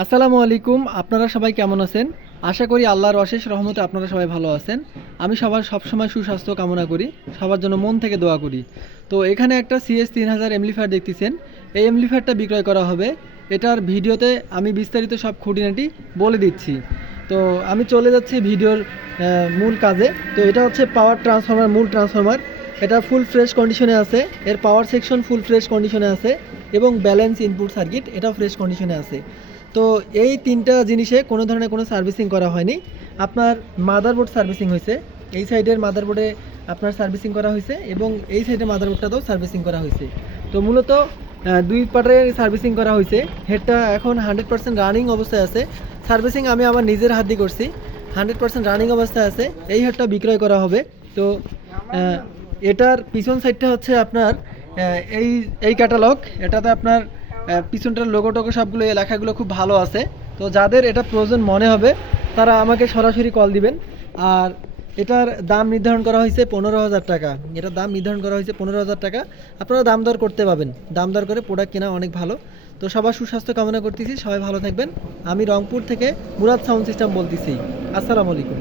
আসসালামু আলাইকুম। আপনারা সবাই কেমন আছেন? আশা করি আল্লাহর অশেষ রহমতে আপনারা সবাই ভালো আছেন। আমি সবার সবসময় সুস্বাস্থ্য কামনা করি, সবার জন্য মন থেকে দোয়া করি। তো এখানে একটা CS3000 এমপ্লিফায়ার দেখতেছেন। এই এমপ্লিফায়ারটা বিক্রয় করা হবে। এটার ভিডিওতে আমি বিস্তারিত সব খুঁটিনাটি বলে দিচ্ছি। তো আমি চলে যাচ্ছি ভিডিওর মূল কাজে। তো এটা হচ্ছে পাওয়ার ট্রান্সফরমার, মূল ট্রান্সফরমার। এটা ফুল ফ্রেশ কন্ডিশনে আছে। এর পাওয়ার সেকশন ফুল ফ্রেশ কন্ডিশনে আছে এবং ব্যালেন্স ইনপুট সার্কিট এটাও ফ্রেশ কন্ডিশনে আছে। তো এই তিনটা জিনিসে কোনো ধরনের কোনো সার্ভিসিং করা হয়নি। আপনার মাদারবোর্ড সার্ভিসিং হয়েছে, এই সাইডের মাদারবোর্ডে আপনার সার্ভিসিং করা হয়েছে এবং এই সাইডের মাদারবোর্ডটাতেও সার্ভিসিং করা হয়েছে। তো মূলত দুই পার্টের সার্ভিসিং করা হয়েছে। হেডটা এখন 100% রানিং অবস্থায় আছে। সার্ভিসিং আমি আমার নিজের হাত দিয়ে করছি, 100% রানিং অবস্থায় আছে। এই হেডটা বিক্রয় করা হবে। তো এটার পিছন সাইডটা হচ্ছে আপনার এই এই ক্যাটালগ। এটাতে আপনার পিছনটার লোগো টোগো সবগুলো এই লেখাগুলো খুব ভালো আছে। তো যাদের এটা প্রয়োজন মনে হবে তারা আমাকে সরাসরি কল দিবেন। আর এটার দাম নির্ধারণ করা হয়েছে 15,000 টাকা। এটার দাম নির্ধারণ করা হয়েছে 15,000 টাকা। আপনারা দাম দর করতে পাবেন, দাম দর করে প্রোডাক্ট কেনা অনেক ভালো। তো সবার সুস্বাস্থ্য কামনা করতেছি, সবাই ভালো থাকবেন। আমি রংপুর থেকে মুরাদ সাউন্ড সিস্টেম বলতেছি। আসসালামু আলাইকুম।